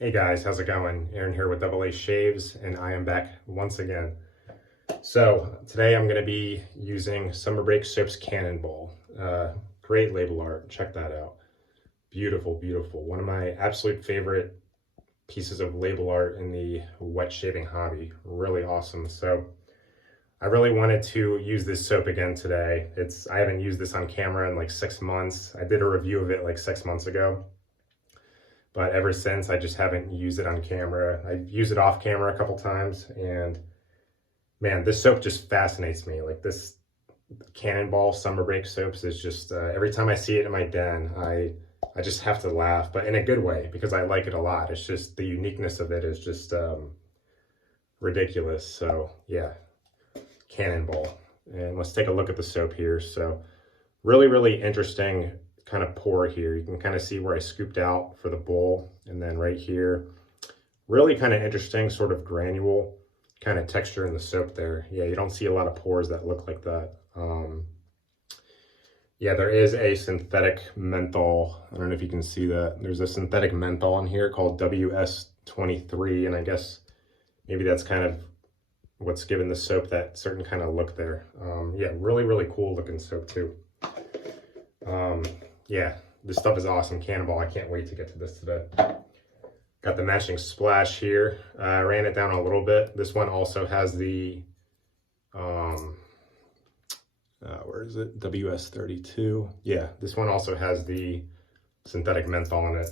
Hey guys, how's it going? Aaron here with Double A Shaves, and I am back once again. So today I'm going to be using Summer Break Soap's Cannonball. Great label art. Check that out. Beautiful, beautiful. One of my absolute favorite pieces of label art in the wet shaving hobby. Really awesome. So I really wanted to use this soap again today. I haven't used this on camera in like 6 months. I did a review of it like 6 months ago. But ever since, I just haven't used it on camera. I've used it off camera a couple times, and man, this soap just fascinates me. Like this Cannonball Summer Break soaps is just, every time I see it in my den, I just have to laugh, but in a good way, because I like it a lot. It's just, the uniqueness of it is just ridiculous. So yeah, Cannonball. And let's take a look at the soap here. So really, really interesting kind of pour here. You can kind of see where I scooped out for the bowl, and then right here, really kind of interesting sort of granule kind of texture in the soap there. Yeah, you don't see a lot of pores that look like that. Yeah, there is a synthetic menthol. I don't know if you can see that. There's a synthetic menthol in here called WS23, and I guess maybe that's kind of what's given the soap that certain kind of look there. Yeah, really, really cool looking soap too. Yeah, this stuff is awesome. Cannonball, I can't wait to get to this today. Got the matching splash here. I ran it down a little bit. This one also has the, where is it? WS32. Yeah, this one also has the synthetic menthol in it,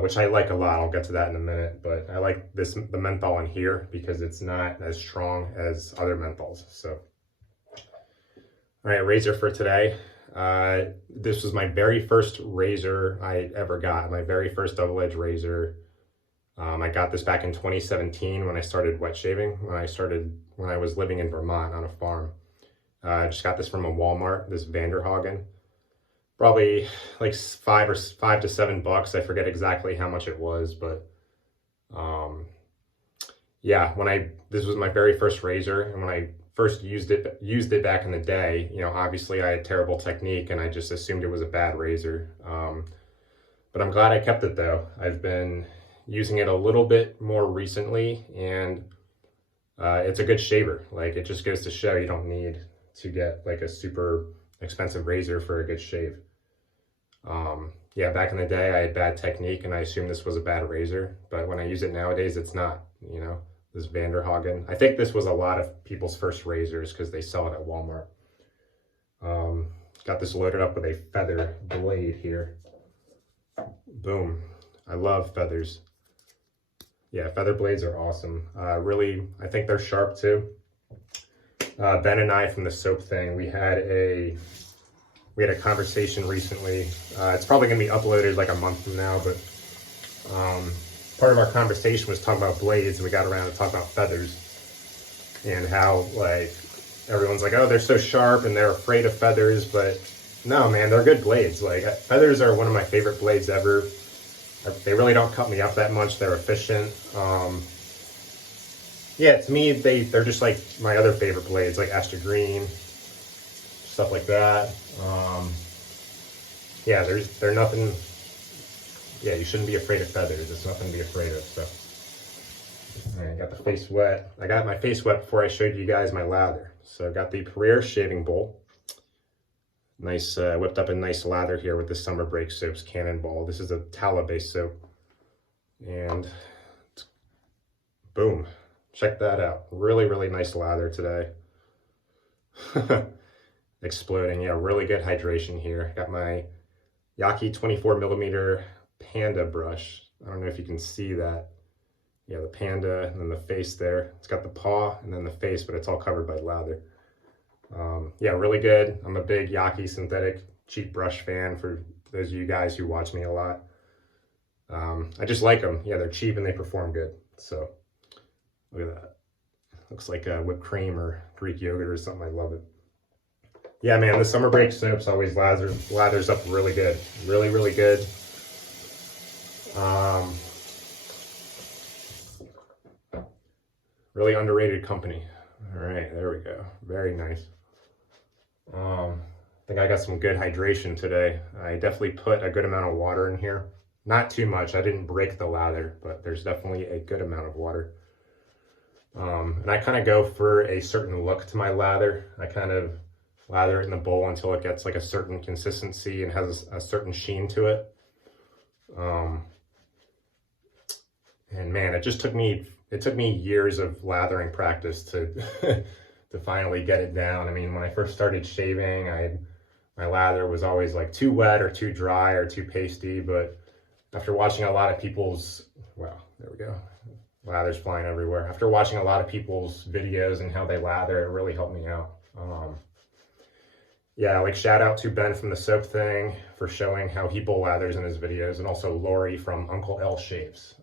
which I like a lot. I'll get to that in a minute, but I like the menthol in here because it's not as strong as other menthols. So, all right, razor for today. This was my very first razor I ever got, my very first double-edged razor. I got this back in 2017 when I started wet shaving, when I was living in Vermont on a farm. I just got this from a Walmart, this Vanderhagen. Probably like $5 to $7. I forget exactly how much it was, but yeah, this was my very first razor, and when I first used it back in the day, you know, obviously I had terrible technique and I just assumed it was a bad razor. But I'm glad I kept it though. I've been using it a little bit more recently, and it's a good shaver. Like, it just goes to show you don't need to get like a super expensive razor for a good shave. Yeah, back in the day I had bad technique and I assumed this was a bad razor, but when I use it nowadays, it's not, you know. This Vanderhagen. I think this was a lot of people's first razors because they sell it at Walmart. Got this loaded up with a feather blade here. Boom. I love feathers. Yeah, feather blades are awesome. Really, I think they're sharp too. Ben and I from the soap thing, we had a conversation recently. It's probably gonna be uploaded like a month from now, but part of our conversation was talking about blades, and we got around to talk about feathers and how, like, everyone's like, oh, they're so sharp and they're afraid of feathers, but no, man, they're good blades. Like, feathers are one of my favorite blades ever. They really don't cut me up that much. They're efficient. Yeah, to me, they're just like my other favorite blades, like Astra Green, stuff like that. Yeah, they're nothing. Yeah, you shouldn't be afraid of feathers. It's nothing to be afraid of. So, all right, got the face wet. I got my face wet before I showed you guys my lather. So I got the Perrier shaving bowl. Nice, whipped up a nice lather here with the Summer Break Soap's Cannonball. This is a tallow-based soap. And boom, check that out. Really, really nice lather today. Exploding. Yeah, really good hydration here. Got my Yaki 24mm Panda brush. I don't know if you can see that. Yeah, the Panda, and then the face there. It's got the paw and then the face, but it's all covered by lather. Yeah, really good. I'm a big Yaki synthetic cheap brush fan, for those of you guys who watch me a lot. I just like them. Yeah, they're cheap and they perform good. So look at that. Looks like whipped cream or Greek yogurt or something. I love it. Yeah, man, the Summer Break soaps always lathers up really good. Really, really good. Really underrated company. All right, there we go. Very nice. I think I got some good hydration today. I definitely put a good amount of water in here. Not too much. I didn't break the lather, but there's definitely a good amount of water. And I kind of go for a certain look to my lather. I kind of lather it in the bowl until it gets like a certain consistency and has a certain sheen to it. And man, it took me years of lathering practice to to finally get it down. I mean, when I first started shaving, my lather was always like too wet or too dry or too pasty, but after watching a lot of people's, well, there we go, lather's flying everywhere. After watching a lot of people's videos and how they lather, it really helped me out. Yeah, like shout out to Ben from the Soap Thing for showing how he bowl lathers in his videos, and also Lori from Uncle L Shaves.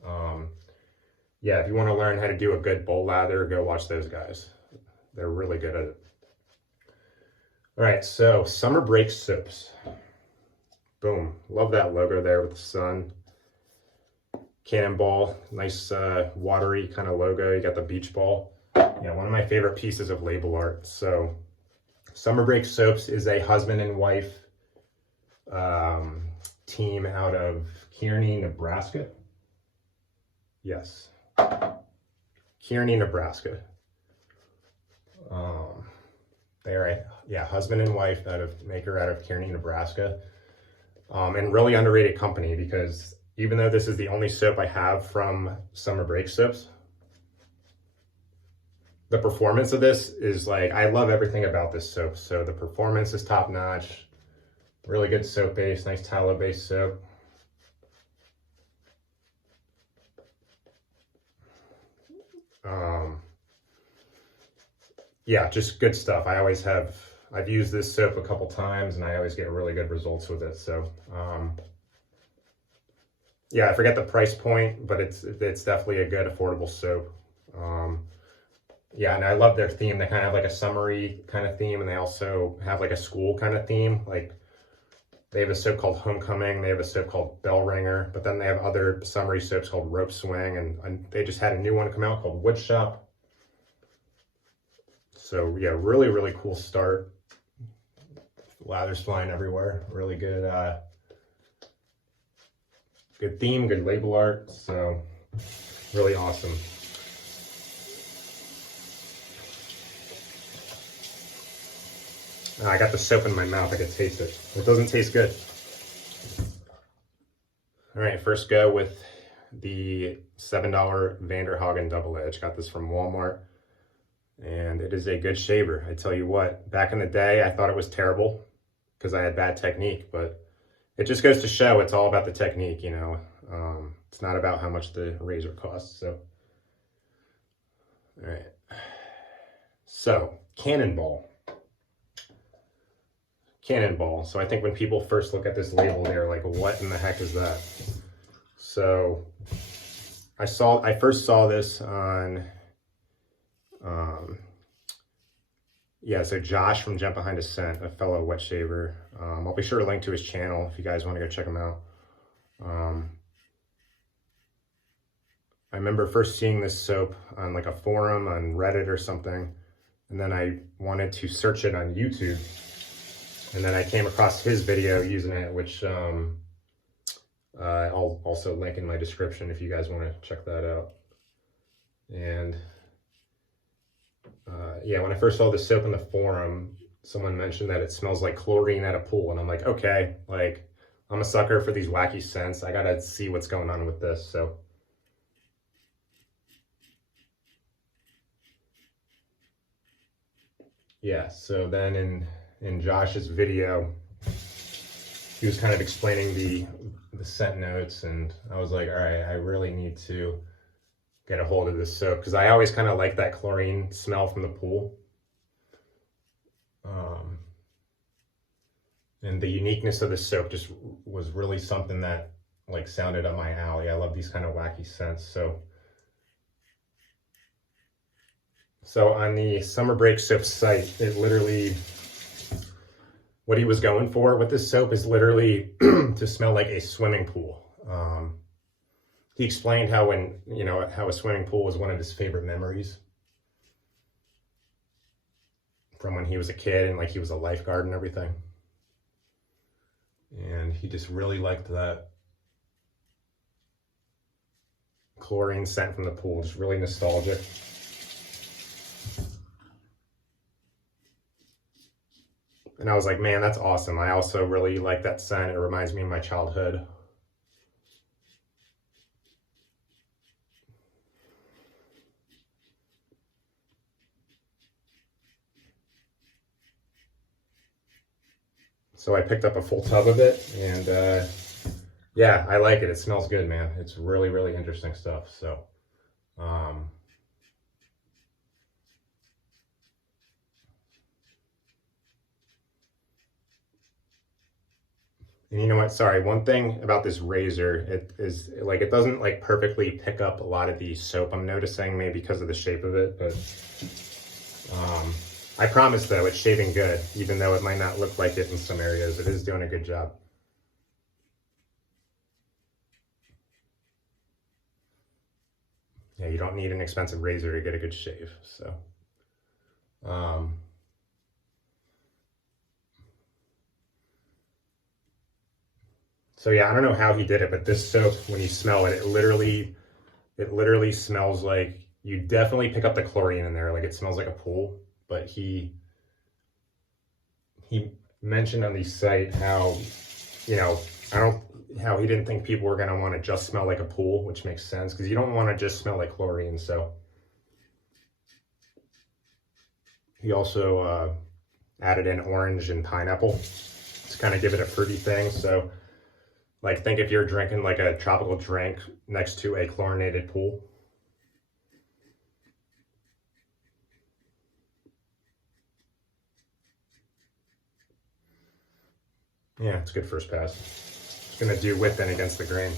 Yeah, if you want to learn how to do a good bowl lather, go watch those guys. They're really good at it. All right, so summer break soaps. Boom, love that logo there with the sun. Cannonball, nice watery kind of logo. You got the beach ball. Yeah, one of my favorite pieces of label art. So Summer Break Soaps is a husband and wife team out of Kearney, Nebraska. Yes, Kearney, Nebraska. They're a husband and wife maker out of Kearney, Nebraska. And really underrated company, because even though this is the only soap I have from Summer Break Soaps, the performance of this is like, I love everything about this soap. So the performance is top notch, really good soap base, nice tallow based soap. Yeah, just good stuff. I've used this soap a couple times and I always get really good results with it. So, yeah, I forget the price point, but it's definitely a good affordable soap. Yeah, and I love their theme. They kind of have like a summery kind of theme, and they also have like a school kind of theme. Like they have a soap called Homecoming, they have a soap called Bell Ringer, but then they have other summery soaps called Rope Swing, and they just had a new one come out called Wood Shop. So yeah, really, really cool start. Lather's flying everywhere. Really good, good theme, good label art. So really awesome. I got the soap in my mouth. I can taste it. It doesn't taste good. All right, first go with the $7 Vanderhagen Double Edge. Got this from Walmart, and it is a good shaver. I tell you what, back in the day, I thought it was terrible because I had bad technique, but it just goes to show it's all about the technique, you know. It's not about how much the razor costs. So, all right. So, Cannonball. Cannonball. So I think when people first look at this label, they're like, what in the heck is that? So I first saw this on, so Josh from Jump Behind a Scent, a fellow wet shaver. I'll be sure to link to his channel if you guys want to go check him out. I remember first seeing this soap on like a forum on Reddit or something, and then I wanted to search it on YouTube. And then I came across his video using it, which I'll also link in my description if you guys want to check that out. And yeah, when I first saw the soap in the forum, someone mentioned that it smells like chlorine at a pool. And I'm like, okay, like I'm a sucker for these wacky scents. I gotta see what's going on with this. So yeah, so then in Josh's video, he was kind of explaining the scent notes, and I was like, all right, I really need to get a hold of this soap, because I always kind of like that chlorine smell from the pool. And the uniqueness of the soap just was really something that like sounded up my alley. I love these kind of wacky scents. So on the Summer Break Soap site, it literally, what he was going for with this soap is literally to smell like a swimming pool. He explained how how a swimming pool was one of his favorite memories from when he was a kid, and like he was a lifeguard and everything. And he just really liked that chlorine scent from the pool, just really nostalgic. And I was like, man, that's awesome. I also really like that scent. It reminds me of my childhood. So I picked up a full tub of it, and yeah, I like it. It smells good, man. It's really, really interesting stuff. So, and you know what? Sorry, one thing about this razor, it is like it doesn't like perfectly pick up a lot of the soap. I'm noticing, maybe because of the shape of it, but I promise though, it's shaving good, even though it might not look like it in some areas. It is doing a good job. Yeah, you don't need an expensive razor to get a good shave. So, so yeah, I don't know how he did it, but this soap, when you smell it, it literally smells like, you definitely pick up the chlorine in there. Like it smells like a pool, but he mentioned on the site how, you know, how he didn't think people were going to want to just smell like a pool, which makes sense because you don't want to just smell like chlorine. So he also added in orange and pineapple to kind of give it a fruity thing. So like, think if you're drinking like a tropical drink next to a chlorinated pool. Yeah, it's a good first pass. It's gonna do with and against the grain.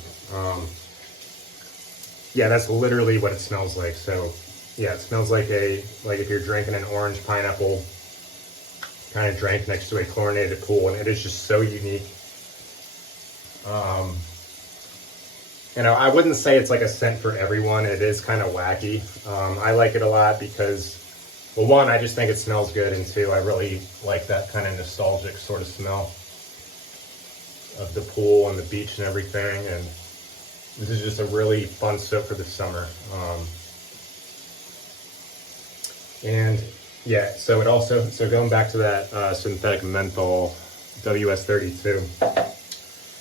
Yeah, that's literally what it smells like. So yeah, it smells like if you're drinking an orange pineapple kind of drink next to a chlorinated pool, and it is just so unique. You know, I wouldn't say it's like a scent for everyone. It is kind of wacky. I like it a lot because, well, one, I just think it smells good, and two, I really like that kind of nostalgic sort of smell of the pool and the beach and everything. And this is just a really fun soap for the summer. And yeah, so it also, so going back to that synthetic menthol WS32,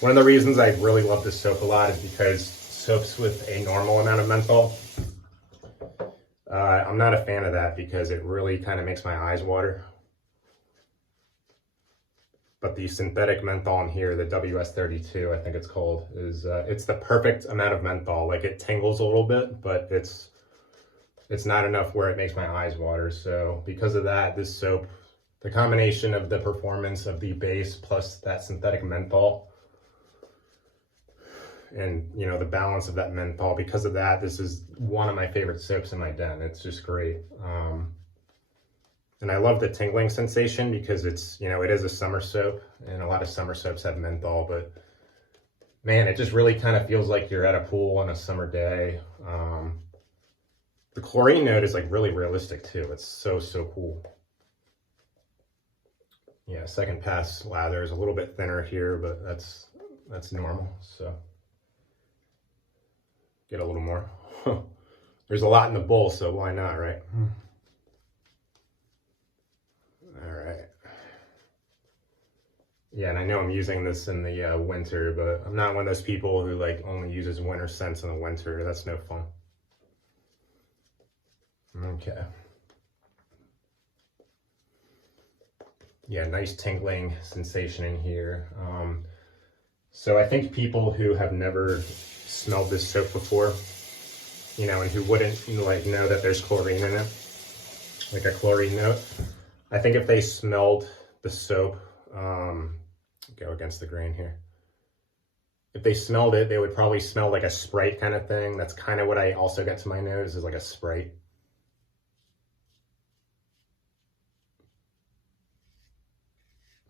one of the reasons I really love this soap a lot is because soaps with a normal amount of menthol, I'm not a fan of that because it really kind of makes my eyes water. But the synthetic menthol in here, the WS32, I think it's called, is it's the perfect amount of menthol. Like it tingles a little bit, but it's not enough where it makes my eyes water. So because of that, this soap, the combination of the performance of the base plus that synthetic menthol, and you know, the balance of that menthol, because of that, this is one of my favorite soaps in my den. It's just great. And I love the tingling sensation because it's, you know, it is a summer soap, and a lot of summer soaps have menthol, but man, it just really kind of feels like you're at a pool on a summer day. The chlorine note is like really realistic too. It's so, so cool. Yeah, second pass lather is a little bit thinner here, but that's normal. So get a little more. There's a lot in the bowl, so why not, right? All right. Yeah, and I know I'm using this in the winter, but I'm not one of those people who like only uses winter scents in the winter. That's no fun. Okay. Yeah, nice tingling sensation in here. So I think people who have never smelled this soap before, you know, and who wouldn't like know that there's chlorine in it, like a chlorine note, I think if they smelled the soap, go against the grain here. If they smelled it, they would probably smell like a Sprite kind of thing. That's kind of what I also get to my nose, is like a Sprite.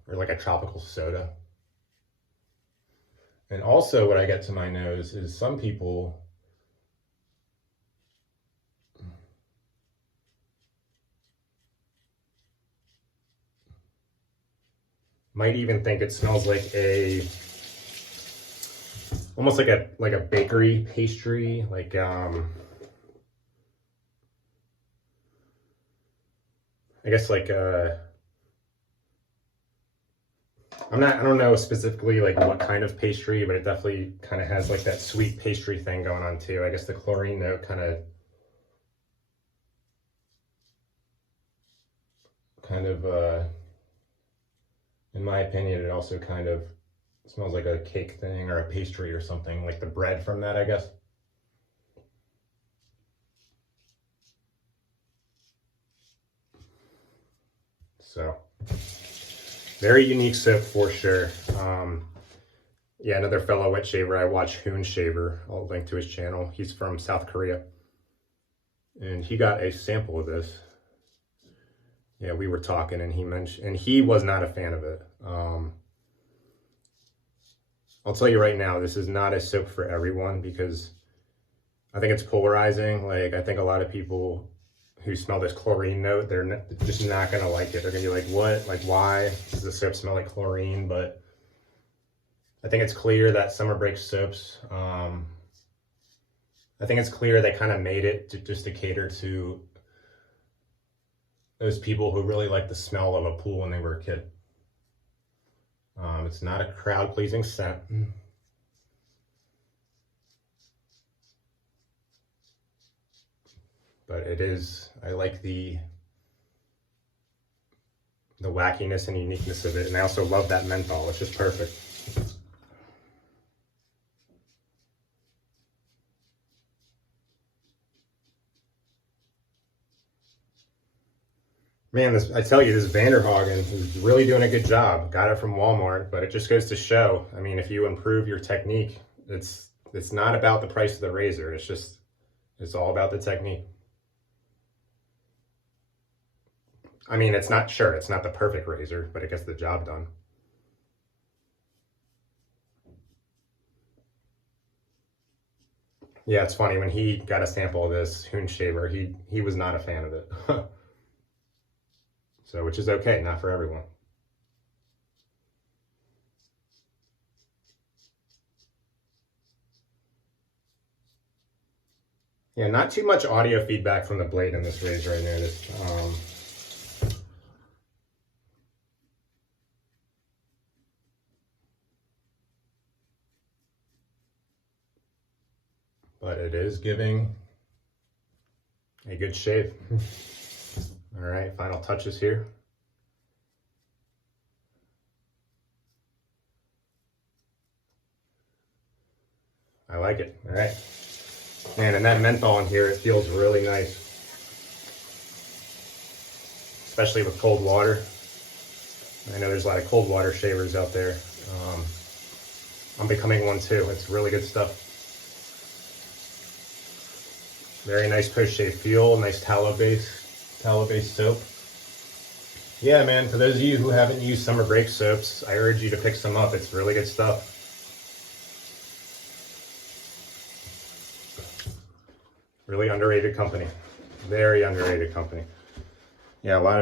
Or like a tropical soda. And also what I get to my nose is some people might even think it smells like almost like a bakery pastry, like I guess like I don't know specifically like what kind of pastry, but it definitely kind of has like that sweet pastry thing going on too. I guess the chlorine note kind of in my opinion, it also kind of smells like a cake thing or a pastry or something, like the bread from that, I guess. So, very unique soap for sure. Yeah, another fellow wet shaver, I watch Hoon Shaver. I'll link to his channel. He's from South Korea. And he got a sample of this. Yeah, we were talking and he mentioned, and he was not a fan of it. I'll tell you right now, this is not a soap for everyone because I think it's polarizing. Like, I think a lot of people who smell this chlorine note, they're just not going to like it. They're going to be like, what? Like, why does the soap smell like chlorine? But I think it's clear that summer break soaps, I think it's clear they kind of made it just to cater to those people who really like the smell of a pool when they were a kid. It's not a crowd-pleasing scent. But it is, I like the wackiness and uniqueness of it. And I also love that menthol. It's just perfect. Man, I tell you, this Vanderhagen is really doing a good job. Got it from Walmart, but it just goes to show, I mean, if you improve your technique, it's not about the price of the razor. It's all about the technique. I mean, it's not the perfect razor, but it gets the job done. Yeah, it's funny, when he got a sample of this Hoon Shaver, he was not a fan of it. So, which is okay, not for everyone. Yeah, not too much audio feedback from the blade in this razor, I noticed. But it is giving a good shave. All right, final touches here. I like it. All right. Man, and that menthol in here, it feels really nice. Especially with cold water. I know there's a lot of cold water shavers out there. I'm becoming one too. It's really good stuff. Very nice post-shave feel, nice tallow-based soap. Yeah, man, for those of you who haven't used summer break soaps, I urge you to pick some up. It's really good stuff. Really underrated company. Very underrated company. Yeah, a lot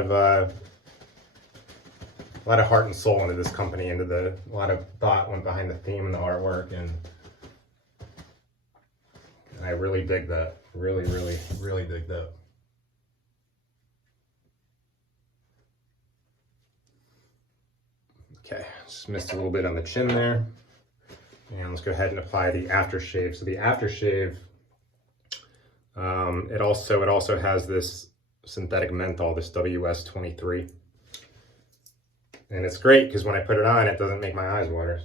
of heart and soul into this company, a lot of thought went behind the theme and the artwork, and I really dig that. Really, really, really dig that. Okay, just missed a little bit on the chin there. And let's go ahead and apply the aftershave. So the aftershave, it also has this synthetic menthol, this WS-23. And it's great because when I put it on, it doesn't make my eyes water.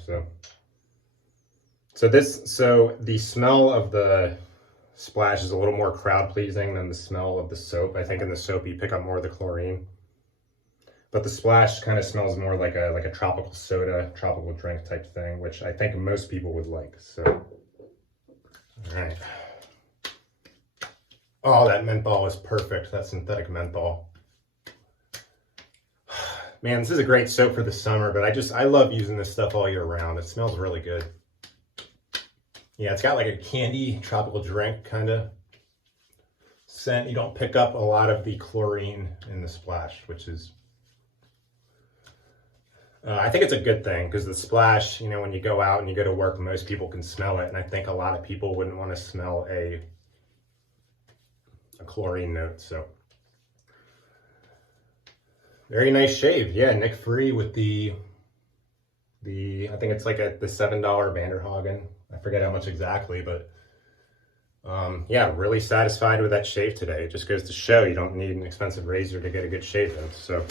So the smell of the splash is a little more crowd pleasing than the smell of the soap. I think in the soap you pick up more of the chlorine, but the splash kind of smells more like a tropical soda, tropical drink type thing, which I think most people would like. So, all right. Oh, that menthol is perfect. That synthetic menthol. Man, this is a great soap for the summer, but I love using this stuff all year round. It smells really good. Yeah, it's got like a candy tropical drink kind of scent. You don't pick up a lot of the chlorine in the splash, which is I think it's a good thing because the splash, you know, when you go out and you go to work, most people can smell it. And I think a lot of people wouldn't want to smell a chlorine note. So very nice shave. Yeah, nick free with the I think it's like the $7 Vanderhagen. I forget how much exactly, but yeah, really satisfied with that shave today. It just goes to show you don't need an expensive razor to get a good shave in. So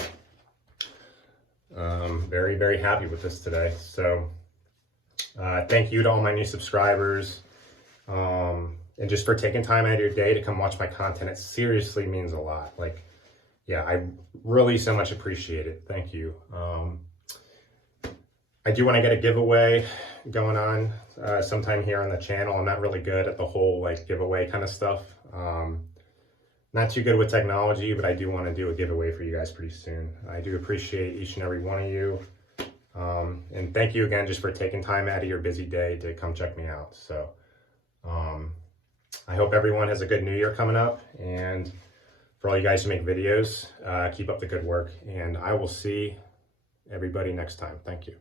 very, very happy with this today. So thank you to all my new subscribers, and just for taking time out of your day to come watch my content. It seriously means a lot. Like, yeah, I really so much appreciate it. Thank you. I do want to get a giveaway going on sometime here on the channel. I'm not really good at the whole like giveaway kind of stuff. Not too good with technology, but I do want to do a giveaway for you guys pretty soon. I do appreciate each and every one of you. And thank you again just for taking time out of your busy day to come check me out. So I hope everyone has a good new year coming up. And for all you guys who make videos, keep up the good work. And I will see everybody next time. Thank you.